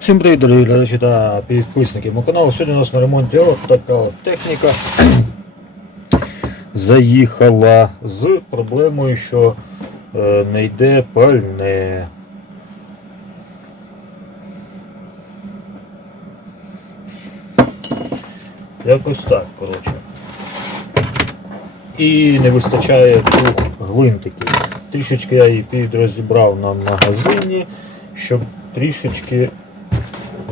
Всім привіт, дорогі глядачі та підписники мого каналу. Сьогодні у нас на ремонті от така от техніка заїхала з проблемою, що е, не йде пальне. Якось так, коротше. І не вистачає двох гвинтиків. Трішечки я її підрозібрав на магазині, щоб трішечки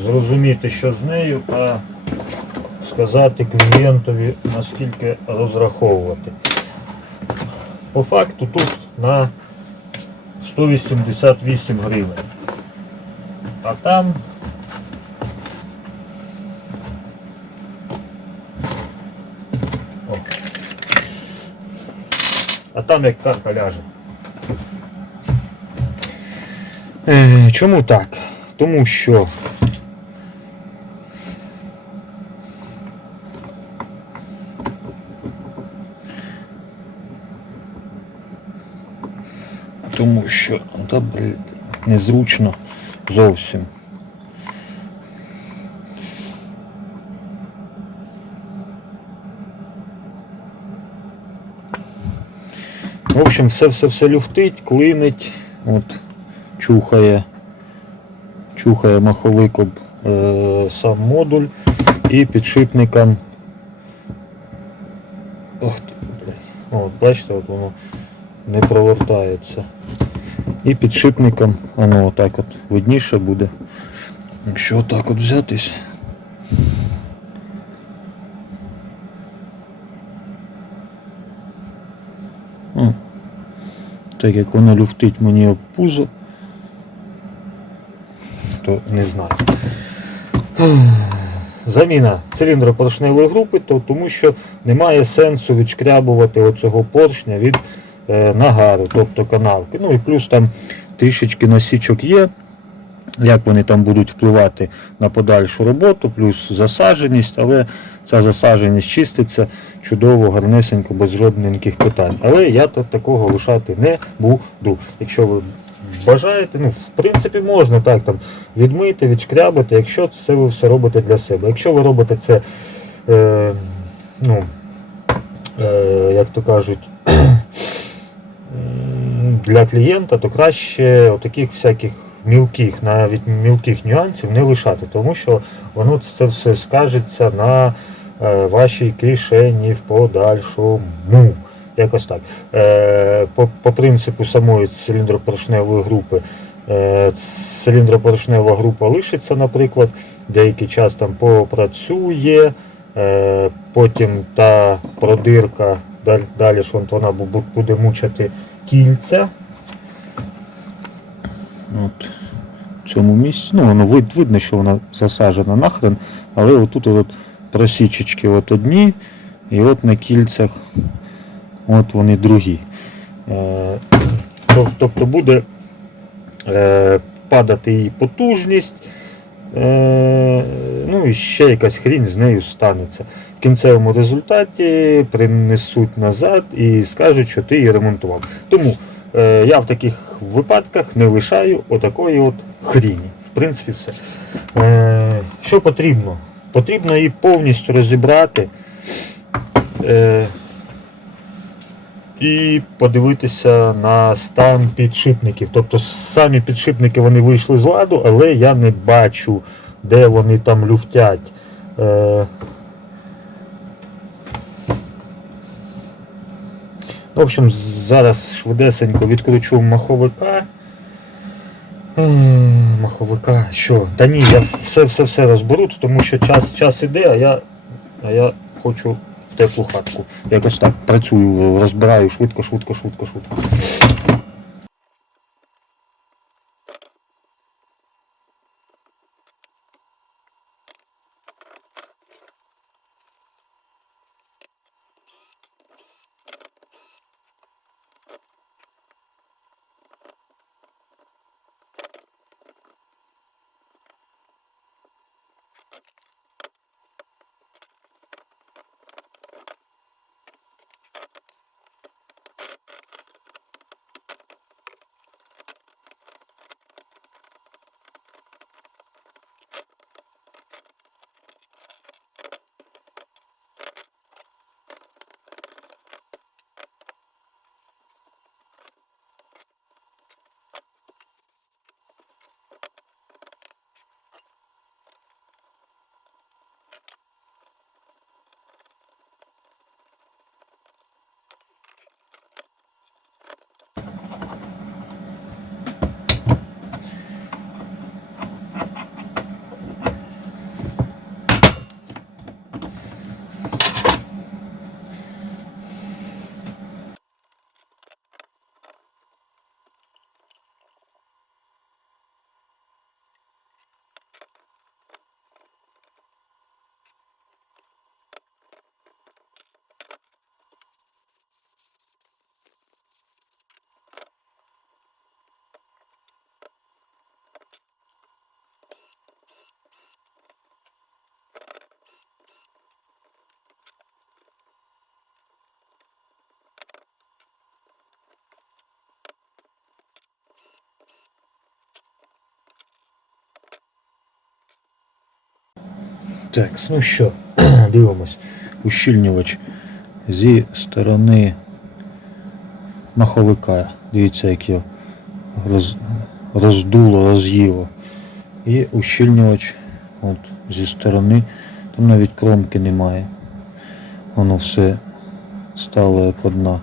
зрозуміти, що з нею, а сказати клієнтові, наскільки розраховувати. По факту тут на 188 гривень. А там О. А там як карта ляже. Е, чому так? Тому що Тому що та, блін, незручно зовсім. В общем, все-все-все люфтить, клинить, от, чухає, чухає маховик об е, сам модуль і підшипникам. Ох. От, бачите, от воно не провертається. І підшипником воно отак от видніше буде. Якщо отак от взятись. Так як воно люфтить мені об пузо, то не знаю. Заміна циліндропоршневої групи, то тому що немає сенсу відшкрябувати оцього поршня від нагару, тобто канавки. Ну і плюс там трішечки насічок є. Як вони там будуть впливати на подальшу роботу, плюс засадженість, але ця засадженість чиститься чудово, гарнесенько, без жодненьких питань. Але я так такого лишати не буду. Якщо ви бажаєте, ну, в принципі, можна так там відмити, відшкрябати, якщо це ви все робите для себе. Якщо ви робите це, е, ну, е, як то кажуть, для клієнта, то краще таких всяких мілких, навіть мілких нюансів не лишати, тому що воно це все скажеться на е, вашій кишені в подальшому. Якось так. Е, по, по принципу самої циліндропоршневої групи, е, циліндропоршнева група лишиться, наприклад, деякий час там попрацює, потім та продирка, далі ж вона буде мучити кільця. От в цьому місці. Ну, воно вид, видно, що вона засаджена нахрен, але отут от просічечки от одні, і от на кільцях от вони другі. Е, тобто буде е, падати її потужність, е, ну і ще якась хрінь з нею станеться. В кінцевому результаті принесуть назад і скажуть, що ти її ремонтував. Тому е, я в таких випадках не лишаю отакої от хріні. В принципі, все. Е, що потрібно? Потрібно її повністю розібрати. Е, і подивитися на стан підшипників. Тобто самі підшипники вони вийшли з ладу, але я не бачу, де вони там люфтять. Е, В общем, зараз швидесенько відключу маховика. Маховика, що? Та ні, я все-все-все розберу, тому що час, час іде, а я, а я хочу в теплу хатку. Якось так працюю, розбираю швидко, швидко, швидко, швидко. Так, ну що, дивимось. Ущільнювач зі сторони маховика. Дивіться, як його роз, роздуло, роз'їло. І ущільнювач от, зі сторони, там навіть кромки немає. Воно все стало як одна,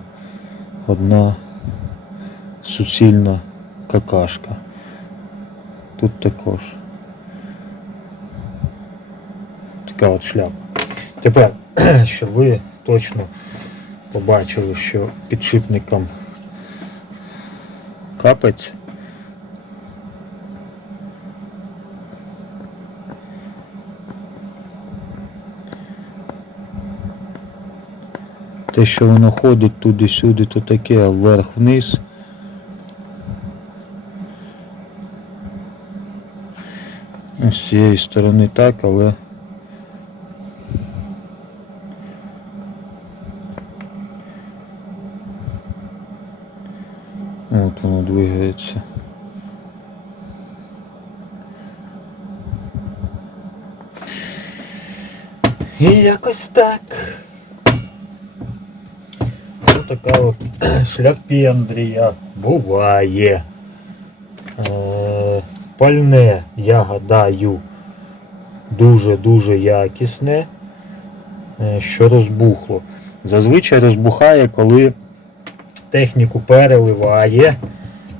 одна суцільна какашка. Тут також. Така от шляпа. Тепер, щоб ви точно побачили, що підшипником капець. Те, що воно ходить туди-сюди, то таке, а вверх-вниз. З цієї сторони так, але от воно двигається. І якось так. Ось така от шляпендрія буває. Е, пальне, я гадаю, дуже-дуже якісне, е, що розбухло. Зазвичай розбухає, коли техніку переливає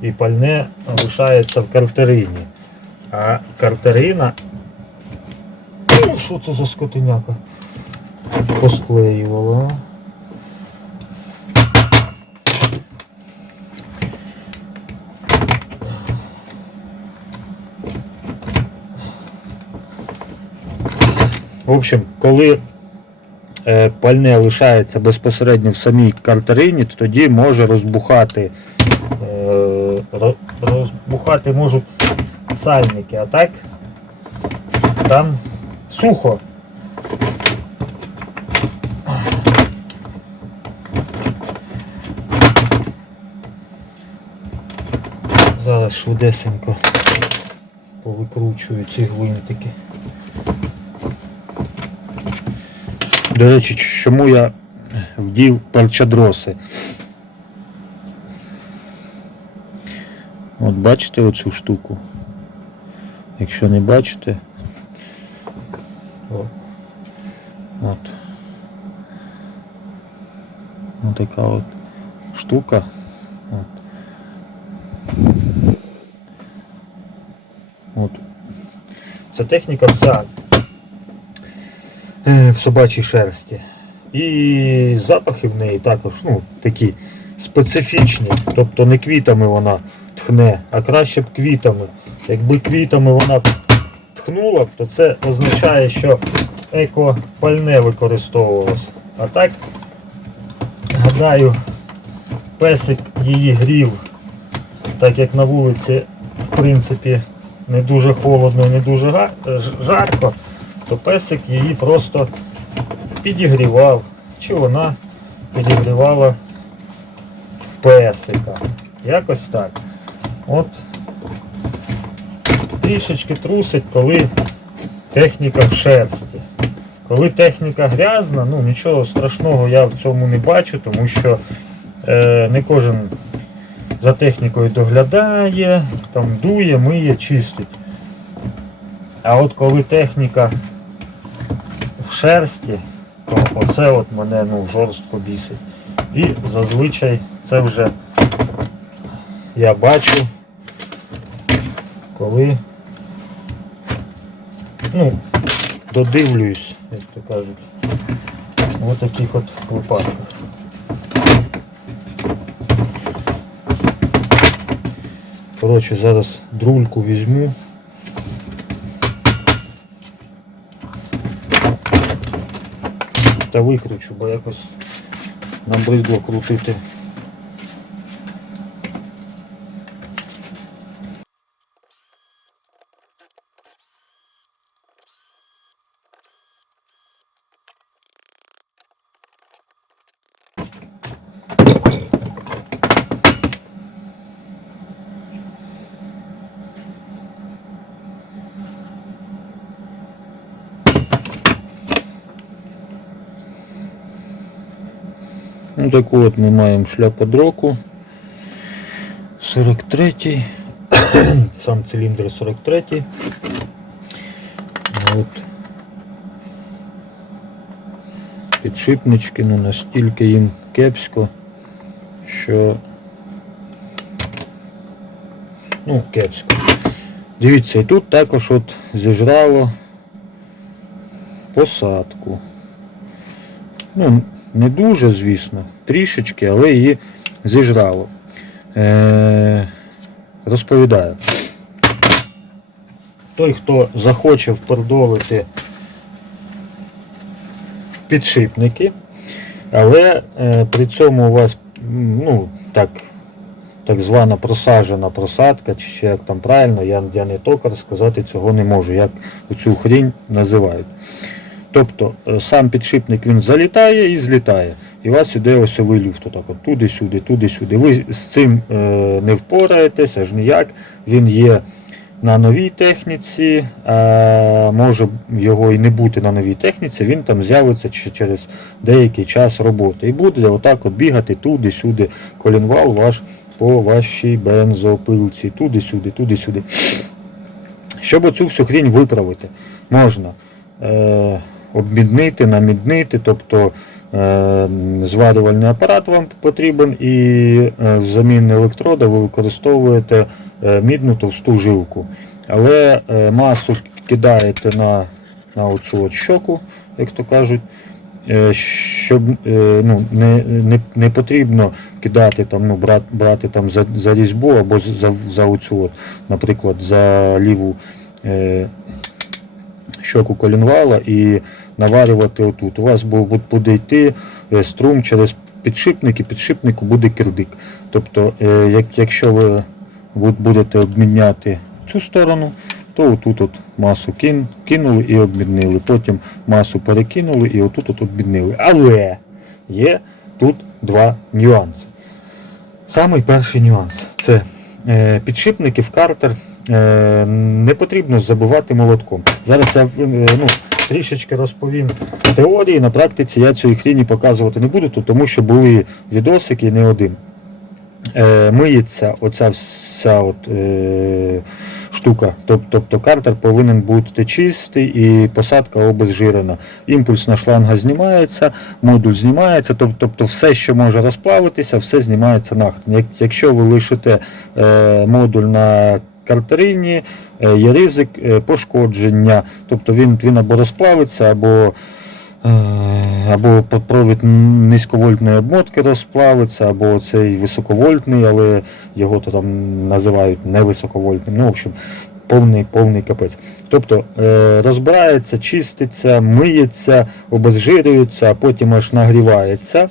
і пальне лишається в картерині. А картерина. Що це за скотиняка? Посклеювала. В общем, коли е, пальне лишається безпосередньо в самій картерині, то тоді може розбухати, е, розбухати можуть сальники, а так там сухо. Зараз швидесенько повикручую ці гвинтики. До речі, чому я вдів перчадроси? От бачите оцю штуку? Якщо не бачите, от. Ось така от штука. От. От. Ця техніка вся е, в собачій шерсті. І запахи в неї також ну, такі специфічні. Тобто не квітами вона тхне, а краще б квітами. Якби квітами вона тхнула, то це означає, що екопальне використовувалось. А так, гадаю, песик її грів, так як на вулиці, в принципі, не дуже холодно, не дуже жарко, то песик її просто підігрівав, чи вона підігрівала песика. Якось так. От трішечки трусить, коли техніка в шерсті. Коли техніка грязна, ну нічого страшного я в цьому не бачу, тому що е, не кожен за технікою доглядає, там дує, миє, чистить. А от коли техніка в шерсті, то оце от мене ну, жорстко бісить. І зазвичай це вже я бачу, коли ну, додивлююсь, як то кажуть, в таких от випадках. Коротше, зараз друльку візьму. Та викручу, бо якось нам бридло крутити. Таку от ми маємо шляподроку. 43. Сам циліндр 43. От. Підшипнички, ну настільки їм кепсько, що ну, кепсько. Дивіться, і тут також от зіжрало посадку. Ну, не дуже, звісно, трішечки, але її зіжрало. Е, розповідаю. Той, хто захоче впердолити підшипники, але е, при цьому у вас ну, так, так звана просаджена просадка, чи ще як там правильно, я, я не токар, сказати цього не можу, як цю хрінь називають. Тобто е, сам підшипник він залітає і злітає. І у вас іде осьовий люфт, отак от туди-сюди, туди-сюди. Ви з цим е, не впораєтесь аж ніяк. Він є на новій техніці, а може його і не бути на новій техніці, він там з'явиться через деякий час роботи. І буде отак от бігати туди-сюди, колінвал ваш по вашій бензопилці, туди-сюди, туди-сюди. Щоб оцю всю хрінь виправити, можна е, обміднити, наміднити, тобто е, зварювальний апарат вам потрібен, і е, взамін електрода ви використовуєте е, мідну товсту жилку. Але масу кидаєте на, на оцю от щоку, як то кажуть. Щоб ну, не, не, не потрібно кидати там, ну, брати, брати там за, за різьбу або за, за оцю, от, наприклад, за ліву щоку колінвала і наварювати отут. У вас буде йти е, струм через підшипник і підшипнику буде кирдик. Тобто, е, якщо ви будете обміняти цю сторону, то отут от масу кинули і обмінили. Потім масу перекинули і отут от обмінили. Але є тут два нюанси. Самий перший нюанс це е, підшипники в картер не потрібно забивати молотком. Зараз я е, ну, трішечки розповім теорії. На практиці я цієї хріні показувати не буду, тому що були відосики не один. Е, миється оця вся от, е, штука. Тобто картер повинен бути чистий і посадка обезжирена. Імпульсна шланга знімається, модуль знімається, тобто все, що може розплавитися, все знімається нахрен. Якщо ви лишите е, модуль на картерині, е, є ризик е, пошкодження. Тобто він, він або розплавиться, або Е, або провід низьковольтної обмотки розплавиться, або цей високовольтний, але його то там називають невисоковольтним. Ну, в общем, повний, повний капець. Тобто розбирається, чиститься, миється, обезжирюється, а потім аж нагрівається.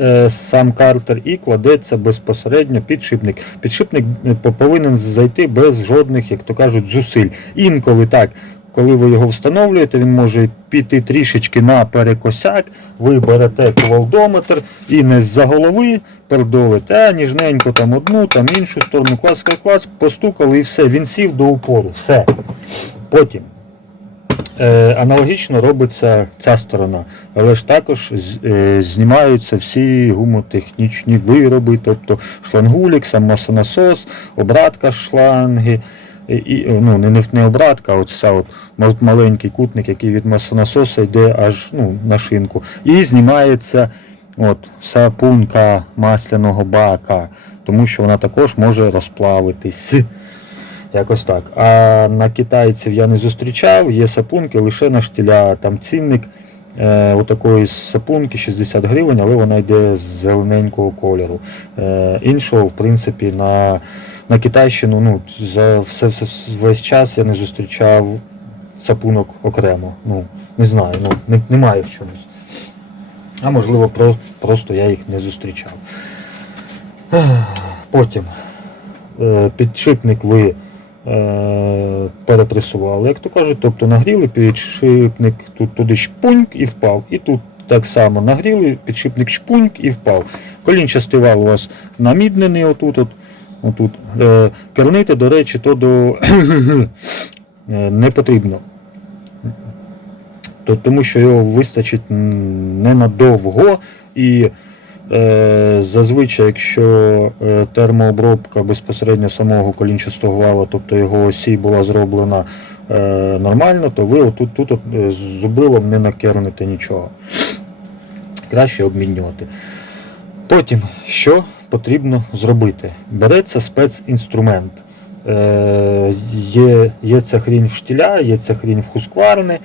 Е, Сам картер і кладеться безпосередньо підшипник. Підшипник е, повинен зайти без жодних, як то кажуть, зусиль. Інколи так, коли ви його встановлюєте, він може піти трішечки на перекосяк, ви берете кувалдометр і не з-за голови пердолите, а ніжненько там одну, там іншу сторону, клас, клас, клас, постукали і все, він сів до упору. Все. Потім. Е, аналогічно робиться ця сторона, але ж також е, знімаються всі гумотехнічні вироби, тобто шлангулік, сам масонасос, обратка шланги, і, ну, не, не, не обратка, а оця от маленький кутник, який від масонасоса йде аж ну, на шинку. І знімається от, сапунка масляного бака, тому що вона також може розплавитись. Якось так. А на китайців я не зустрічав, є сапунки лише на штіля. Там цінник е, отакої сапунки 60 гривень, але вона йде з зелененького кольору. Е, іншого, в принципі, на, на Китайщину ну, за все, все, весь час я не зустрічав сапунок окремо. Ну, не знаю, ну, не, немає в чомусь. А можливо, про, просто я їх не зустрічав. Потім е, підшипник ви перепресували, як то кажуть, тобто нагріли підшипник, тут туди шпуньк і впав. І тут так само нагріли, підшипник шпуньк і впав. Колінчастий вал у вас наміднений отут. От, отут. Е, кернити, до речі, то до е, не потрібно. То- Тому що його вистачить ненадовго і е, зазвичай, якщо е, термообробка безпосередньо самого колінчастого вала, тобто його осі була зроблена е, нормально, то ви отут тут е, зубилом не накерните нічого. Краще обмінювати. Потім, що потрібно зробити? Береться спецінструмент. Е, є, є ця хрінь в штіля, є ця хрінь в хускварни.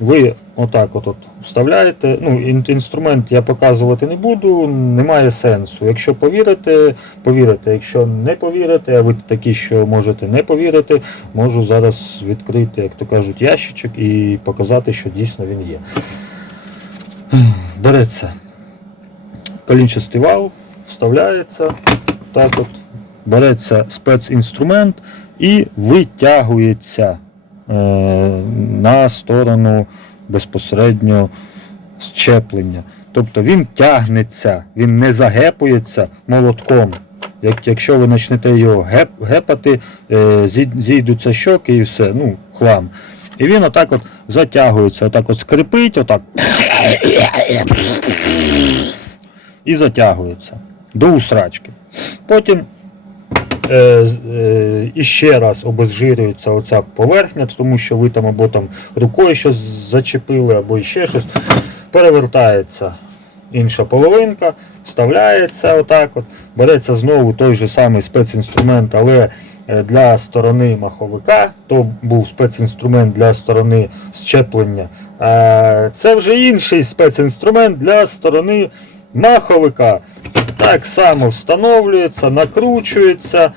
Ви отак от, вставляєте. Ну, інструмент я показувати не буду, немає сенсу. Якщо повірите, повірите. Якщо не повірите, а ви такі, що можете не повірити, можу зараз відкрити, як то кажуть, ящичок і показати, що дійсно він є. Береться колінчастий вал, вставляється так от, береться спецінструмент і витягується на сторону безпосередньо щеплення. Тобто він тягнеться, він не загепується молотком. Як, якщо ви почнете його геп, гепати, е, зійдуться щоки і все, ну, хлам. І він отак от затягується, отак от скрипить, отак. І затягується до усрачки. Потім е, е, іще раз обезжирюється оця поверхня, тому що ви там або там рукою щось зачепили, або ще щось. Перевертається інша половинка, вставляється отак от, береться знову той же самий спецінструмент, але е, для сторони маховика, то був спецінструмент для сторони щеплення. Це вже інший спецінструмент для сторони маховика. Так само встановлюється, накручується,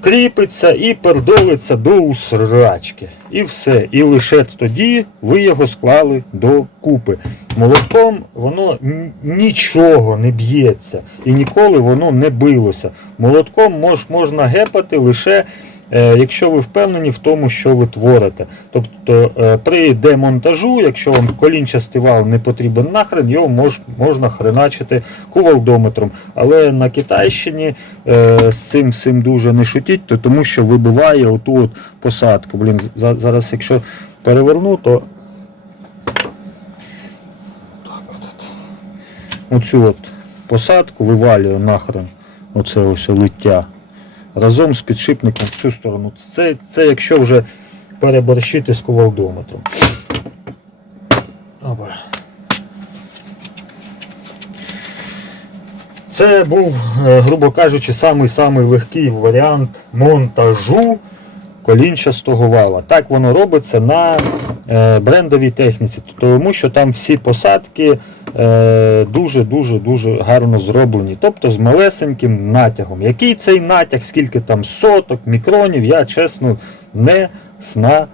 кріпиться і пердолиться до усрачки. І все. І лише тоді ви його склали до купи. Молотком воно нічого не б'ється і ніколи воно не билося. Молотком мож, можна гепати лише. Е, Якщо ви впевнені в тому, що ви творите. Тобто е, при демонтажу, якщо вам колінчастий вал не потрібен нахрен, його мож, можна хреначити кувалдометром. Але на Китайщині е, з цим всім дуже не шутіть, то тому що вибиває оту от посадку. Блін, за- зараз якщо переверну, то оцю от посадку вивалює нахрен оце ось лиття. Разом з підшипником в цю сторону. Це, це якщо вже переборщити з кувалдометром. Це був, е, грубо кажучи, самий-самий легкий варіант монтажу колінчастого вала. Так воно робиться на е, брендовій техніці, тому що там всі посадки е, дуже-дуже дуже гарно зроблені. Тобто з малесеньким натягом. Який цей натяг, скільки там соток, мікронів, я чесно не знаю.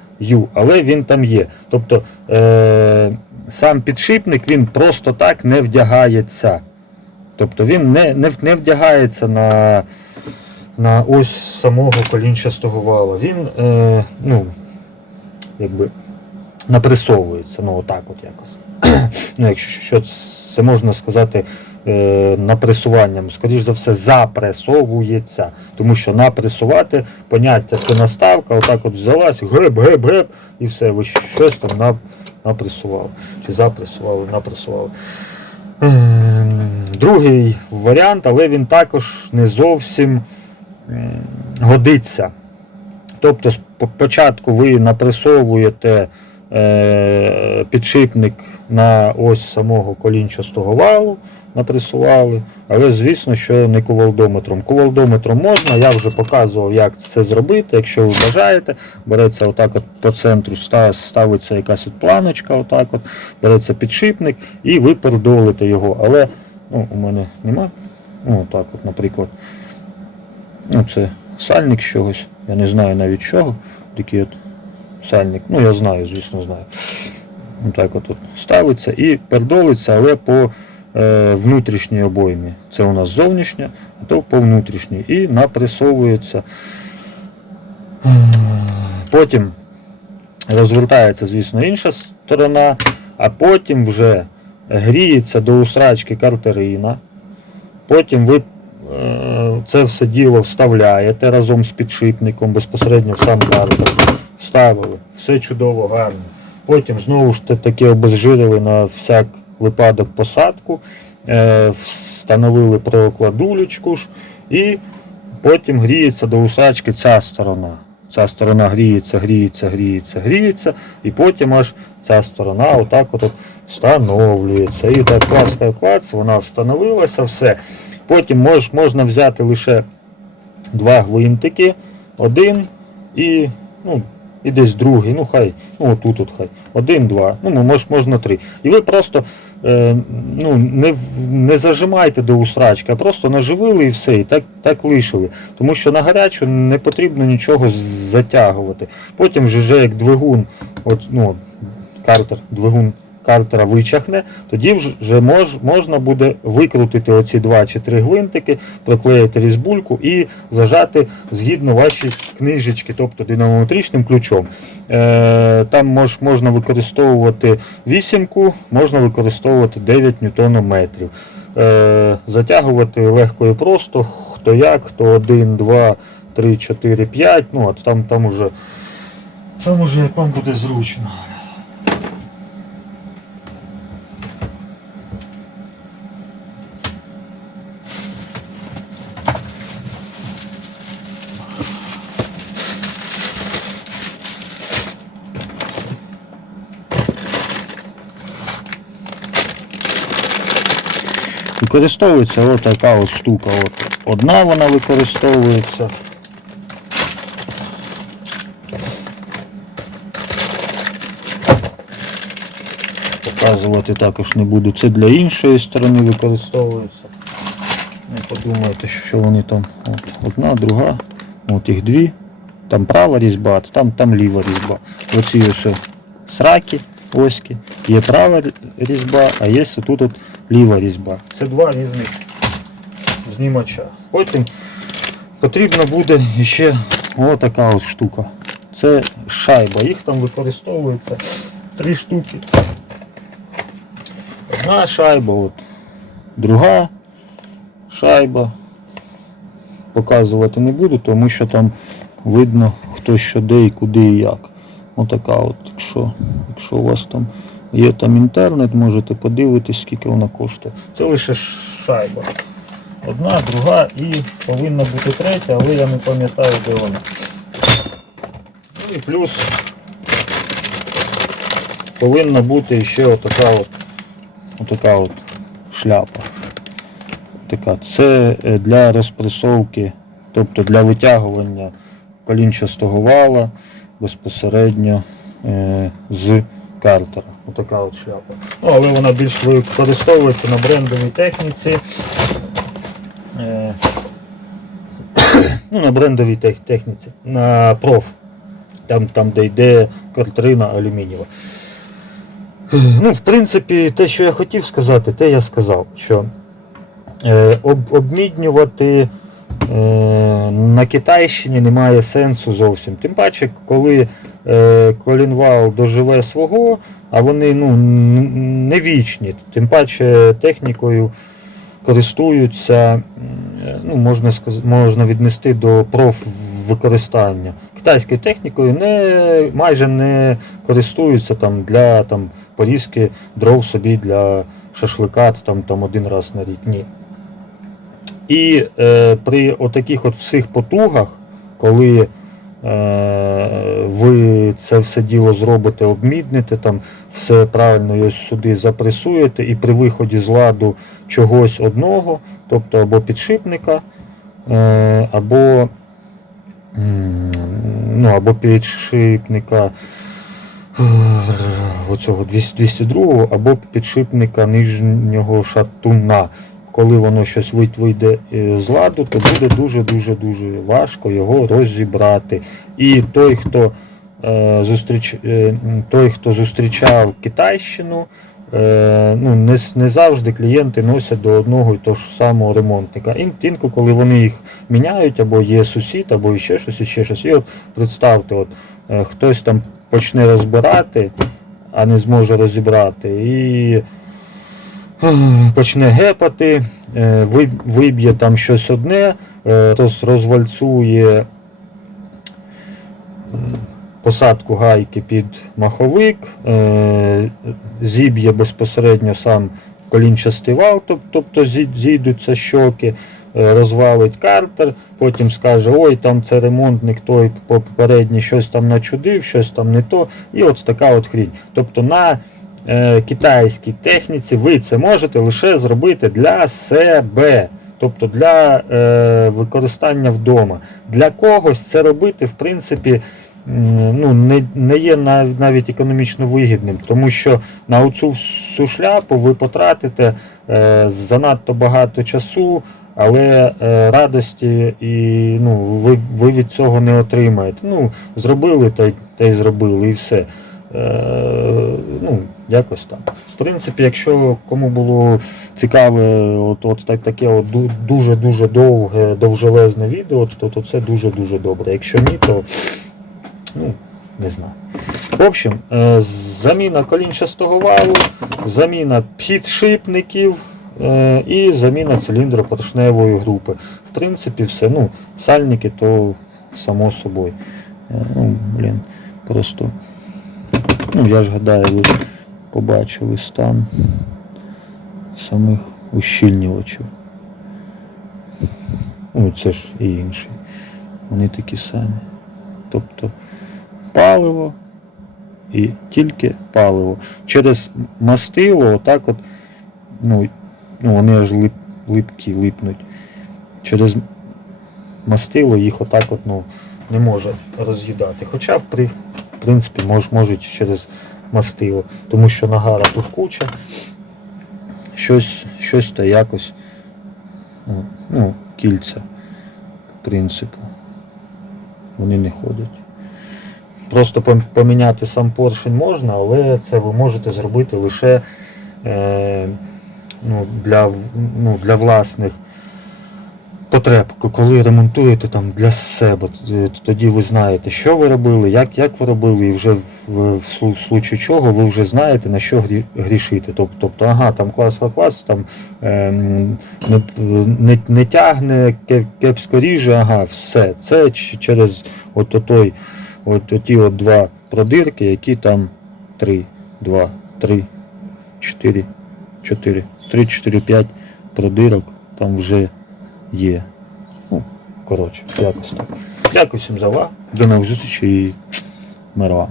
Але він там є. Тобто е, сам підшипник він просто так не вдягається. Тобто він не, не, не вдягається на, на ось самого колінчастого вала. Він е, ну, якби напресовується, ну отак от якось. ну, якщо що це можна сказати е, напресуванням, скоріш за все, запресовується. Тому що напресувати поняття це наставка, отак от взялась, геп, геп, геп, і все, ви щось там нап- напресували. Чи запресували, напресували. Ем, Другий варіант, але він також не зовсім годиться. Тобто спочатку ви напресовуєте е, підшипник на ось самого колінчастого валу, напресували, але звісно, що не кувалдометром. Кувалдометром можна, я вже показував, як це зробити. Якщо ви бажаєте, береться отак от по центру, ставиться якась от планочка, отак от, береться підшипник і ви передолите його. Але ну, у мене нема. Ну, так от, наприклад. Ну, це сальник чогось. Я не знаю навіть чого. Такий от сальник. Ну, я знаю, звісно, знаю. Так от, от ставиться і пердолиться, але по е, внутрішній обоймі. Це у нас зовнішня, а то по внутрішній. І напресовується. Потім розвертається, звісно, інша сторона, а потім вже гріється до усрачки картерина. Потім ви це все діло вставляєте разом з підшипником безпосередньо в сам картер. Вставили. Все чудово, гарно. Потім знову ж таки обезжирили на всяк випадок посадку. Е, встановили прокладулечку ж, і потім гріється до усачки ця сторона. Ця сторона гріється, гріється, гріється, гріється, і потім аж ця сторона отак от встановлюється. І так клац, клац, вона встановилася, все. Потім мож, можна взяти лише два гвинтики, один і, ну, і десь другий, ну хай, ну отут от хай. Один, два, ну мож, можна три. І ви просто е, ну, не, не зажимайте до усрачки, а просто наживили і все, і так, так лишили. Тому що на гарячу не потрібно нічого затягувати. Потім вже як двигун, от, ну, картер, двигун картера вичахне, тоді вже мож, можна буде викрутити оці два чи три гвинтики, проклеїти різбульку і зажати згідно вашій книжечки, тобто динамометричним ключом. Е, там мож, можна використовувати вісімку, можна використовувати 9 ньютонометрів. Е, затягувати легко і просто, хто як, хто 1, 2, 3, 4, 5, ну от там, там уже, там уже як вам буде зручно. Використовується от така от штука. От. Одна вона використовується. Показувати також не буду. Це для іншої сторони використовується. Не подумайте, що вони там. От, одна, друга, от їх дві. Там права різьба, а там, там ліва різьба. Оці ось сраки, оськи. Є права різьба, а є тут от ліва різьба. Це два різних знімача. Потім потрібно буде ще отака от штука. Це шайба. Їх там використовується три штуки. Одна шайба, от, друга шайба. Показувати не буду, тому що там видно хто що де і куди і як. Отака от, якщо, якщо у вас там є там інтернет, можете подивитись, скільки вона коштує. Це лише шайба. Одна, друга і повинна бути третя, але я не пам'ятаю, де вона. Ну і плюс повинна бути ще отака от, отака от шляпа. Така. Це е, для розпресовки, тобто для витягування колінчастого вала безпосередньо е, з картера. Отака от шляпа. Ну, але вона більш використовується на брендовій техніці. Е, ну, на брендовій техніці, на проф. Там, там де йде картерина алюмінієва. Ну, в принципі, те, що я хотів сказати, те я сказав, що е, об, обміднювати на Китайщині немає сенсу зовсім. Тим паче, коли е, колінвал доживе свого, а вони ну, не вічні. Тим паче технікою користуються, е, ну, можна, можна віднести до профвикористання. Китайською технікою не, майже не користуються там, для там, порізки дров собі для шашлика там, там один раз на рік. Ні. І е, при отаких от всіх потугах, коли е, ви це все діло зробите, обмідните, там все правильно сюди запресуєте, і при виході з ладу чогось одного, тобто або підшипника, е, або, ну, або підшипника е, оцього 202, або підшипника нижнього шатуна. Коли воно щось вий- вийде е, з ладу, то буде дуже-дуже дуже важко його розібрати. І той, хто е, зустріч, е, той, хто зустрічав Китайщину, ну, не, не завжди клієнти носять до одного і того ж самого ремонтника. Ін- Інколи, коли вони їх міняють, або є сусід, або ще щось, і ще щось. І от представте, от, хтось там почне розбирати, а не зможе розібрати, і почне гепати, е, виб'є там щось одне, е, роз, розвальцує посадку гайки під маховик, е, зіб'є безпосередньо сам колінчастий вал, тобто зійдуться щоки, розвалить картер, потім скаже, ой, там це ремонтник той попередній щось там начудив, щось там не то. І от така от хрінь. Тобто на китайській техніці ви це можете лише зробити для себе. Тобто для е, використання вдома. Для когось це робити, в принципі, ну, не, не є нав- навіть економічно вигідним, тому що на оцю всю шляпу ви потратите е, занадто багато часу, але е, радості і ну, ви, ви від цього не отримаєте. Ну, зробили та, й- та й зробили, і все. Е, ну, якось так. В принципі, якщо кому було цікаве, от, от так, таке дуже-дуже довге, довжелезне відео, то, то це дуже-дуже добре. Якщо ні, то ну, не знаю. В общем, е, заміна колінчастого валу, заміна підшипників е, і заміна циліндропоршневої групи. В принципі, все. Ну, сальники то само собою. Е, Ну, блін, просто. Ну, я ж гадаю, ви побачили стан самих ущільнювачів. Ну, це ж і інші. Вони такі самі. Тобто паливо і тільки паливо. Через мастило, отак от, ну, ну вони аж лип, липкі липнуть. Через мастило їх отак от, ну, не може роз'їдати. Хоча, в принципі, мож, можуть через мастило, тому що нагара тут куча. Щось, щось та якось. Ну, кільця, в принципу. Вони не ходять. Просто поміняти сам поршень можна, але це ви можете зробити лише е, ну, для, ну, для власних потреб. Коли ремонтуєте там для себе, т- тоді ви знаєте, що ви робили, як, як ви робили, і вже в, в, в случаю чого ви вже знаєте, на що грі, грішити. Тоб- Тобто, ага, там клас клас, там ем, не, не, не тягне, кепсько ріже, ага, все. Це через от той, от оті от два продирки, які там 3, 2, 3, 4, 4, 3, 4, 5 продирок там вже є. Ну, коротше, якось так. Дякую всім за увагу. До нових зустрічей і мир вам.